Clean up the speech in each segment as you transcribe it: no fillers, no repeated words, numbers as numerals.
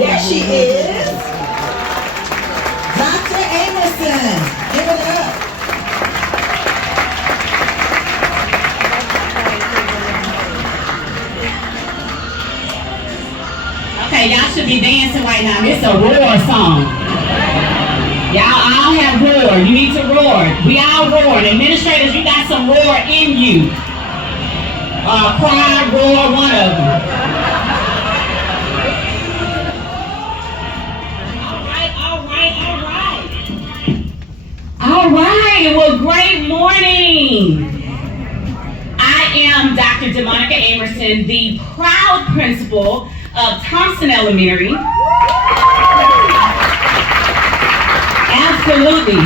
There she is. Dr. Amerson. Give it up. Okay, y'all should be dancing right now. It's a roar song. Y'all all have roar. You need to roar. We all roar. Administrators, you got some roar in you. Cry, roar, one of them. All right. Well, great morning. I am Dr. DeMonica Amerson, the proud principal of Thompson Elementary. Absolutely.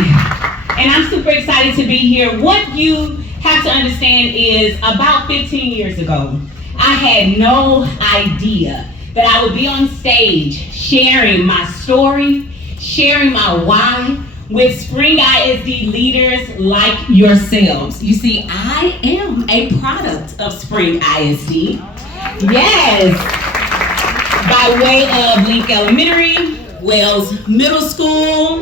And I'm super excited to be here. What you have to understand is about 15 years ago, I had no idea that I would be on stage sharing my story, sharing my why with Spring ISD leaders like yourselves. You see, I am a product of Spring ISD. Yes. By way of Link Elementary, Wells Middle School,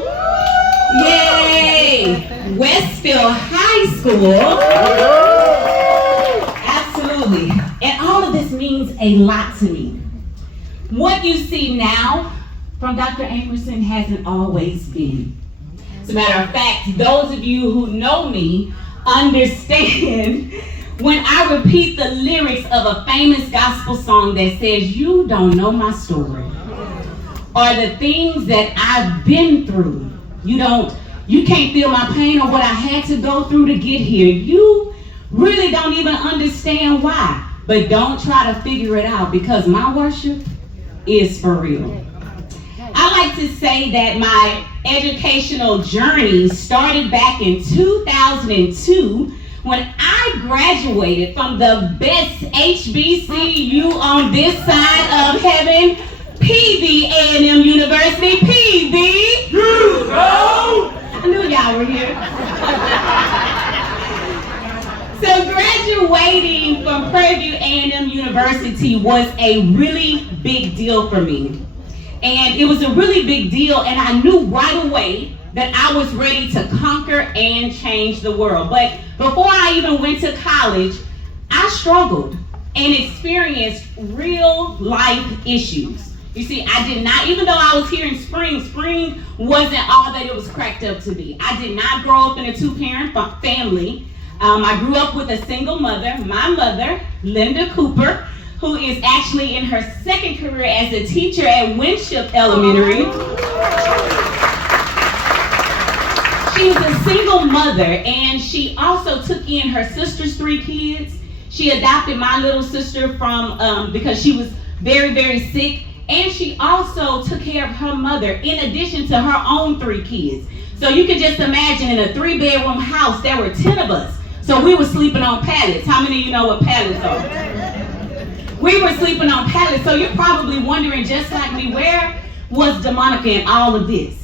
yay! Westville High School. Absolutely. And all of this means a lot to me. What you see now from Dr. Amerson hasn't always been. As a matter of fact, those of you who know me understand when I repeat the lyrics of a famous gospel song that says, "You don't know my story," or the things that I've been through. You can't feel my pain or what I had to go through to get here. You really don't even understand why. But don't try to figure it out, because my worship is for real. I like to say that my educational journey started back in 2002 when I graduated from the best HBCU on this side of heaven, PV A&M University. PV! You know! I knew y'all were here. So graduating from Prairie View A&M University was a really big deal for me. And it was a really big deal, and I knew right away that I was ready to conquer and change the world. But before I even went to college, I struggled and experienced real life issues. You see, I did not, even though I was here in Spring wasn't all that it was cracked up to be. I did not grow up in a two-parent family. I grew up with a single mother, my mother, Linda Cooper, who is actually in her second career as a teacher at Winship Elementary. She was a single mother, and she also took in her sister's 3 kids. She adopted my little sister from because she was very, very sick, and she also took care of her mother in addition to her own 3 kids. So you can just imagine, in a 3-bedroom house, there were 10 of us. So we were sleeping on pallets. How many of you know what pallets are? We were sleeping on pallets. So you're probably wondering, just like me, where was DeMonica in all of this?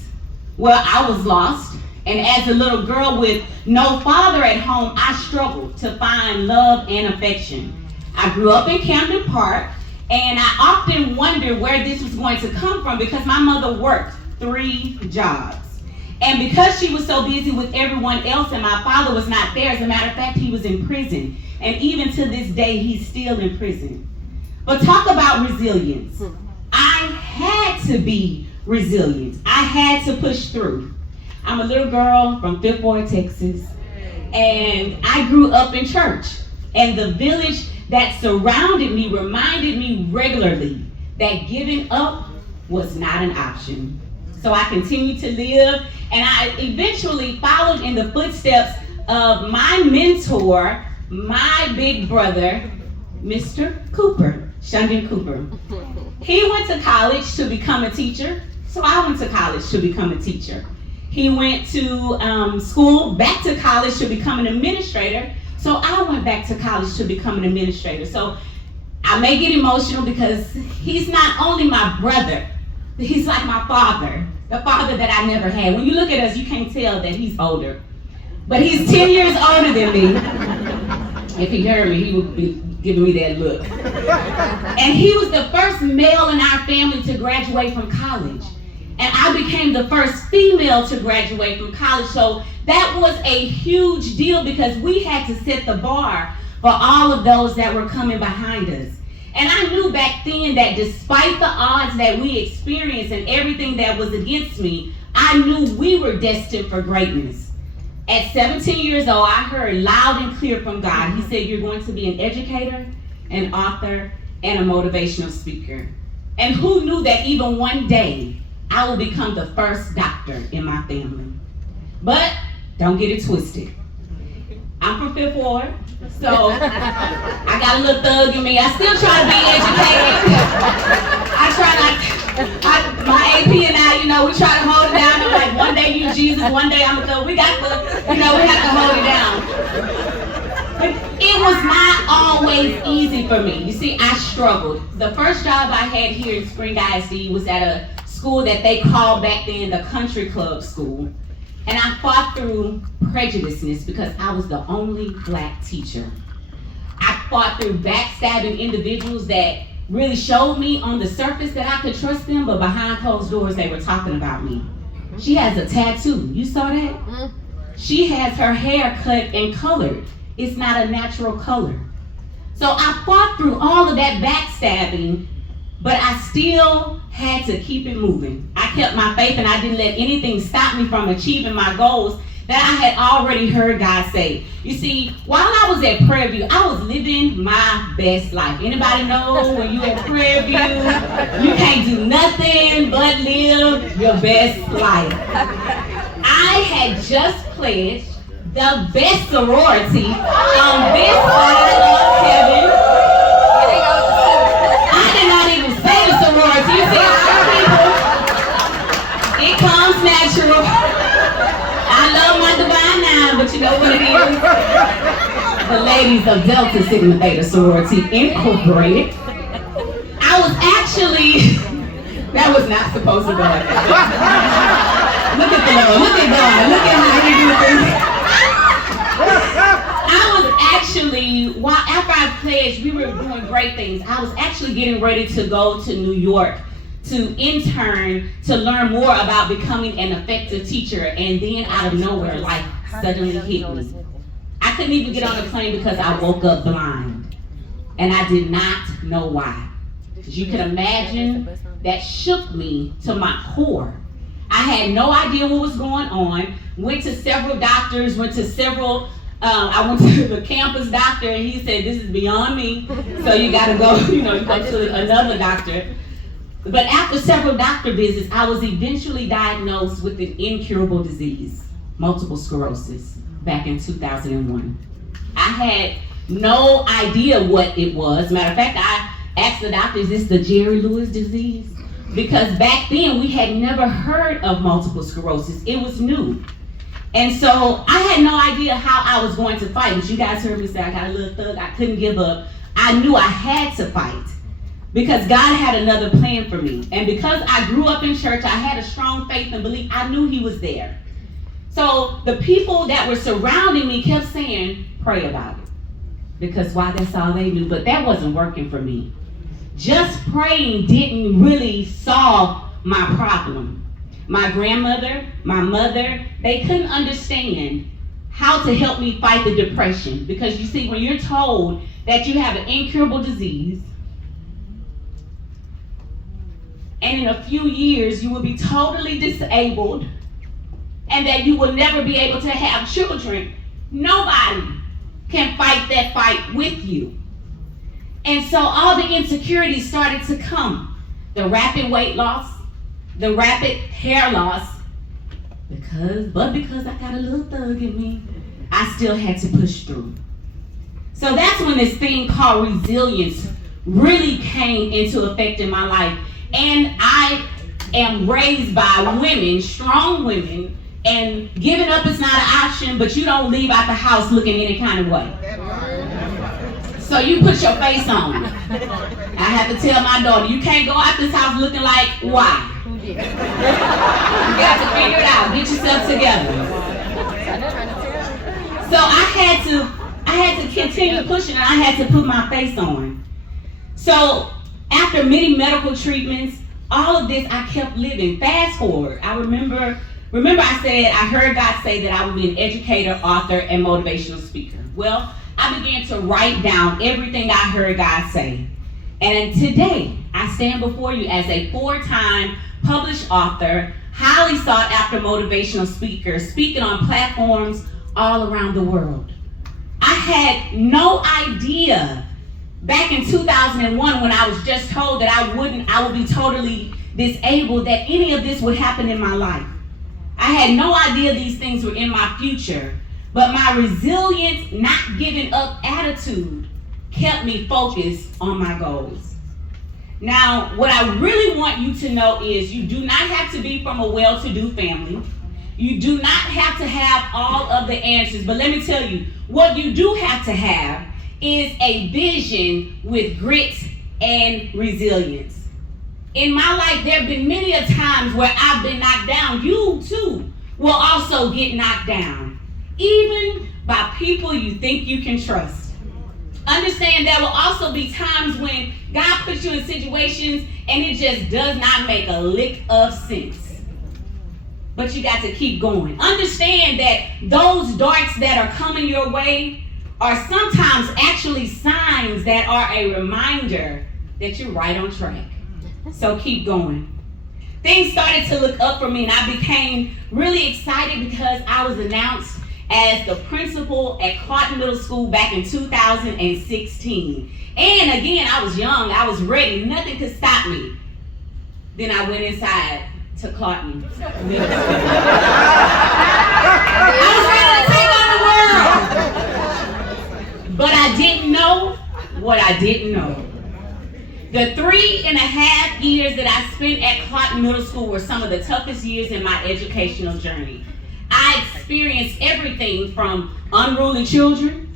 Well, I was lost. And as a little girl with no father at home, I struggled to find love and affection. I grew up in Camden Park, and I often wondered where this was going to come from, because my mother worked 3 jobs. And because she was so busy with everyone else and my father was not there, as a matter of fact, he was in prison. And even to this day, he's still in prison. But talk about resilience. I had to be resilient. I had to push through. I'm a little girl from Fifth Ward, Texas, and I grew up in church. And the village that surrounded me reminded me regularly that giving up was not an option. So I continued to live, and I eventually followed in the footsteps of my mentor, my big brother, Mr. Cooper, Shundon Cooper. He went to college to become a teacher, so I went to college to become a teacher. He went to school, back to college to become an administrator, so I went back to college to become an administrator. So I may get emotional because he's not only my brother, but he's like my father, the father that I never had. When you look at us, you can't tell that he's older, but he's 10 years older than me. If he heard me, he would be giving me that look. And he was the first male in our family to graduate from college. And I became the first female to graduate from college. So that was a huge deal because we had to set the bar for all of those that were coming behind us. And I knew back then that despite the odds that we experienced and everything that was against me, I knew we were destined for greatness. At 17 years old, I heard loud and clear from God. He said, you're going to be an educator, an author, and a motivational speaker. And who knew that even one day I would become the first doctor in my family? But don't get it twisted. I'm from Fifth Ward, so I got a little thug in me. I still try to be educated. I try like, my AP and I, we try to hold it down. I'm like, one day you Jesus, one day I'm a thug. We got to, we have to hold it down. But it was not always easy for me. You see, I struggled. The first job I had here in Spring ISD was at a school that they called back then the country club school. And I fought through prejudiceness because I was the only black teacher. I fought through backstabbing individuals that really showed me on the surface that I could trust them, but behind closed doors they were talking about me. She has a tattoo. You saw that? She has her hair cut and colored. It's not a natural color. So I fought through all of that backstabbing, but I still had to keep it moving. I kept my faith and I didn't let anything stop me from achieving my goals that I had already heard God say. You see, while I was at Prairie View, I was living my best life. Anybody know when you at Prairie View, you can't do nothing but live your best life. I had just pledged the best sorority on this side of heaven. I did not even say the sorority. You see, our people, it comes natural. I love my divine nine, but you know what it is? The ladies of Delta Sigma Theta Sorority Incorporated. I was actually, that was not supposed to go like that. Look at the Lord, look at God, look at how he do things. I was actually, after I pledged, we were doing great things. I was actually getting ready to go to New York to intern to learn more about becoming an effective teacher, and then out of nowhere, life suddenly hit me. I couldn't even get on the plane because I woke up blind, and I did not know why. As you can imagine, that shook me to my core. I had no idea what was going on. Went to several doctors, I went to the campus doctor, and he said, this is beyond me, so you gotta go, you go to another doctor. But after several doctor visits, I was eventually diagnosed with an incurable disease, multiple sclerosis, back in 2001. I had no idea what it was. Matter of fact, I asked the doctor, is this the Jerry Lewis disease? Because back then, we had never heard of multiple sclerosis. It was new. And so I had no idea how I was going to fight. But you guys heard me say I got a little thug. I couldn't give up. I knew I had to fight because God had another plan for me. And because I grew up in church, I had a strong faith and belief. I knew he was there. So the people that were surrounding me kept saying, pray about it. Because why, that's all they knew. But that wasn't working for me. Just praying didn't really solve my problem. My grandmother, my mother, they couldn't understand how to help me fight the depression. Because you see, when you're told that you have an incurable disease, and in a few years you will be totally disabled, and that you will never be able to have children, nobody can fight that fight with you. And so all the insecurities started to come. The rapid weight loss, the rapid hair loss, because I got a little thug in me, I still had to push through. So that's when this thing called resilience really came into effect in my life. And I am raised by women, strong women, and giving up is not an option, but you don't leave out the house looking any kind of way. So you put your face on. I have to tell my daughter, you can't go out this house looking like, why? You got to figure it out. Get yourself together. So I I had to continue pushing and I had to put my face on. So after many medical treatments, all of this, I kept living. Fast forward, I remember I said, I heard God say that I would be an educator, author, and motivational speaker. Well, I began to write down everything I heard God say. And today, I stand before you as a 4-time published author, highly sought after motivational speaker, speaking on platforms all around the world. I had no idea back in 2001 when I was just told that I would be totally disabled, that any of this would happen in my life. I had no idea these things were in my future, but my resilient, not giving up attitude kept me focused on my goals. Now, what I really want you to know is you do not have to be from a well-to-do family. You do not have to have all of the answers, but let me tell you, what you do have to have is a vision with grit and resilience. In my life, there have been many a times where I've been knocked down. You too will also get knocked down, even by people you think you can trust. Understand there will also be times when God puts you in situations and it just does not make a lick of sense. But you got to keep going. Understand that those darts that are coming your way are sometimes actually signs that are a reminder that you're right on track. So keep going. Things started to look up for me and I became really excited because I was announced as the principal at Clark Middle School back in 2016. And again, I was young, I was ready, nothing could stop me. Then I went inside to Clark Middle School. I was ready to take on the world. But I didn't know what I didn't know. The 3.5 years that I spent at Clark Middle School were some of the toughest years in my educational journey. I experienced everything from unruly children,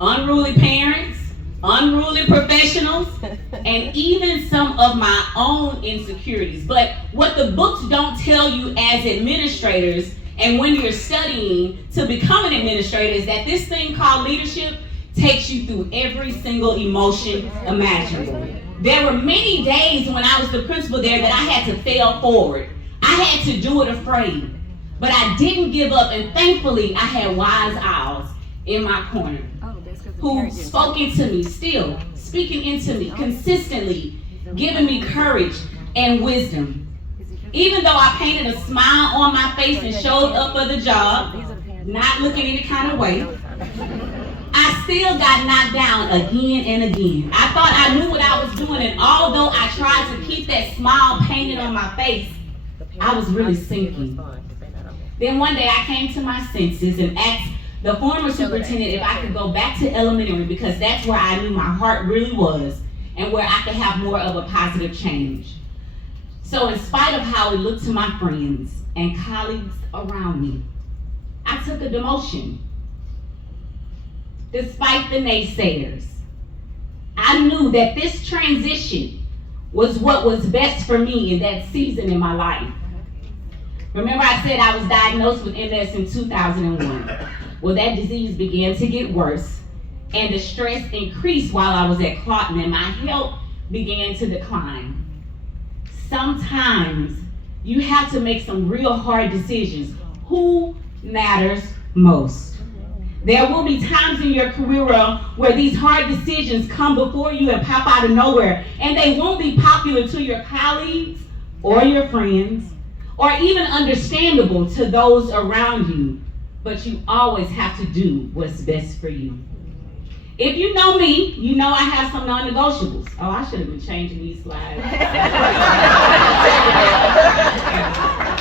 unruly parents, unruly professionals, and even some of my own insecurities. But what the books don't tell you as administrators and when you're studying to become an administrator is that this thing called leadership takes you through every single emotion imaginable. There were many days when I was the principal there that I had to fail forward. I had to do it afraid. But I didn't give up, and thankfully I had wise owls in my corner who spoke into me, still speaking into me consistently, giving me courage and wisdom. Even though I painted a smile on my face and showed up for the job, not looking any kind of way, I still got knocked down again and again. I thought I knew what I was doing, and although I tried to keep that smile painted on my face, I was really sinking. Then one day I came to my senses and asked the former superintendent if I could go back to elementary because that's where I knew my heart really was and where I could have more of a positive change. So in spite of how it looked to my friends and colleagues around me, I took a demotion. Despite the naysayers, I knew that this transition was what was best for me in that season in my life. Remember I said I was diagnosed with MS in 2001. Well, that disease began to get worse and the stress increased while I was at Clark and my health began to decline. Sometimes you have to make some real hard decisions. Who matters most? There will be times in your career where these hard decisions come before you and pop out of nowhere, and they won't be popular to your colleagues or your friends, or even understandable to those around you, but you always have to do what's best for you. If you know me, you know I have some non-negotiables. Oh, I should have been changing these slides.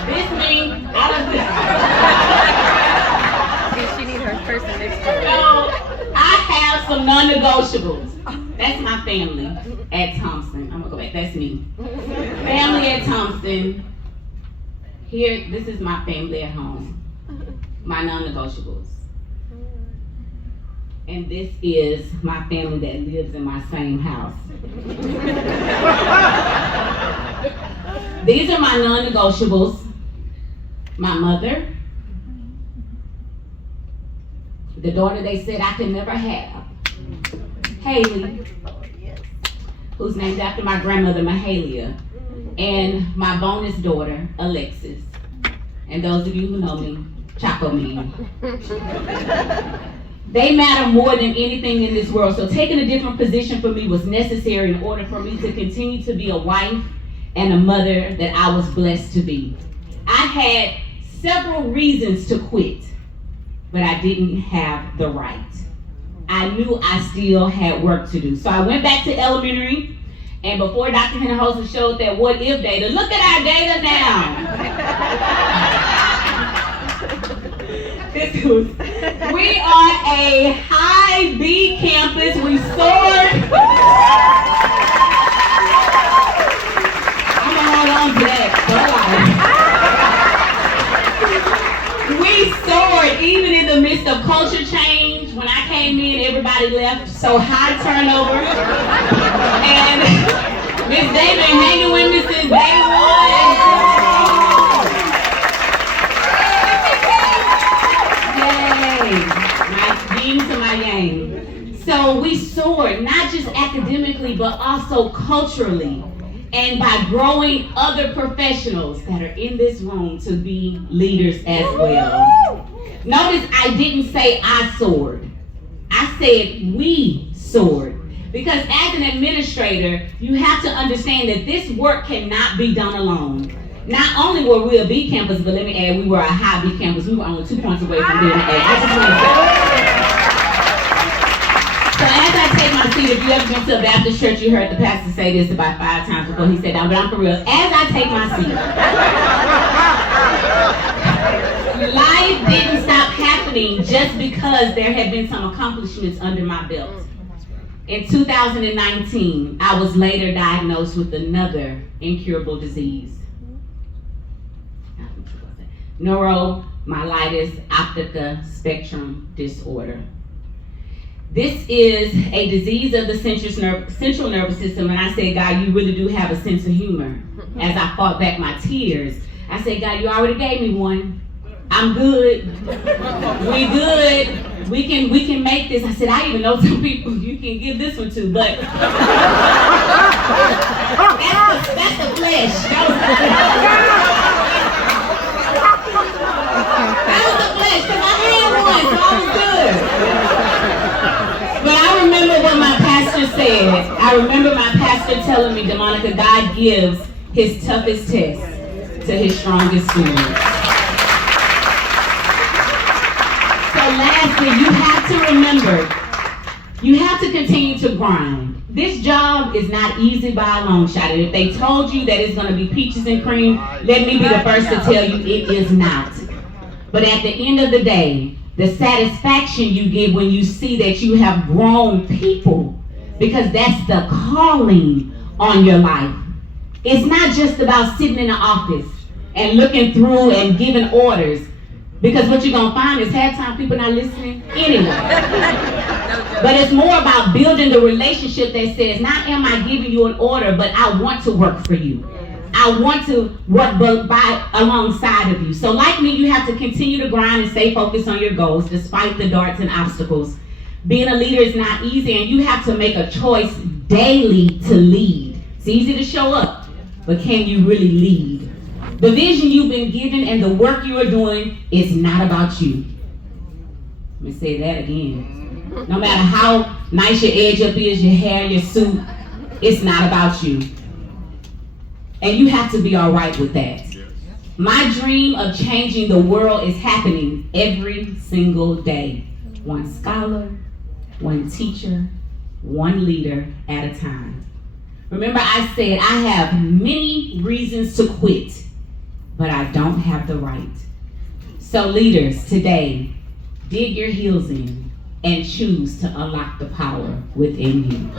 This means I don't. She need her person next to her. So I have some non-negotiables. That's my family at Thompson. I'm gonna go back. That's me. Family at Thompson. Here, this is my family at home. My non-negotiables. And this is my family that lives in my same house. These are my non-negotiables. My mother. the daughter they said I could never have, Haley, who's named after my grandmother, Mahalia, and my bonus daughter, Alexis. And those of you who know me, Chaco Man. They matter more than anything in this world. So taking a different position for me was necessary in order for me to continue to be a wife and a mother that I was blessed to be. I had several reasons to quit, but I didn't have the right. I knew I still had work to do. So I went back to elementary, and before Dr. Hennerhosen showed that what if data, look at our data now. We are a high B campus. We soared. I'm gonna hold on to that. We soared even in the midst of culture change. When I came in, everybody left. So high turnover. And Miss Day been hanging with me since day one. My yin to my yang. So we soared, not just academically, but also culturally, and by growing other professionals that are in this room to be leaders as well. Notice I didn't say I soared. I said we soared. Because as an administrator, you have to understand that this work cannot be done alone. Not only were we a B campus, but let me add, we were a high B campus. We were only 2 points away from being an A. I just want to say. So as I take my seat, if you ever been to a Baptist church, you heard the pastor say this about 5 times before he sat down, but I'm for real. As I take my seat, life didn't stop happening just because there had been some accomplishments under my belt. In 2019, I was later diagnosed with another incurable disease. Neuromyelitis optica spectrum disorder. This is a disease of the central nervous system, and I said, God, you really do have a sense of humor. As I fought back my tears, I said, God, you already gave me one. I'm good. We good. We can make this. I said, I even know some people you can give this one to, but that's the flesh. That was the flesh, because I had one, so I was good. But I remember what my pastor said. I remember my pastor telling me, DeMonica, God gives his toughest test to his strongest students. Lastly, you have to remember, you have to continue to grind. This job is not easy by a long shot. And if they told you that it's going to be peaches and cream, let me be the first to tell you it is not. But at the end of the day, the satisfaction you get when you see that you have grown people, because that's the calling on your life. It's not just about sitting in the office and looking through and giving orders. Because what you're going to find is half-time people not listening anyway. But it's more about building the relationship that says, not am I giving you an order, but I want to work for you. I want to work by alongside of you. So like me, you have to continue to grind and stay focused on your goals despite the darts and obstacles. Being a leader is not easy, and you have to make a choice daily to lead. It's easy to show up, but can you really lead? The vision you've been given and the work you are doing is not about you. Let me say that again. No matter how nice your edge up is, your hair, your suit, it's not about you. And you have to be all right with that. My dream of changing the world is happening every single day. One scholar, one teacher, one leader at a time. Remember, I said I have many reasons to quit, but I don't have the right. So leaders, today, dig your heels in and choose to unlock the power within you.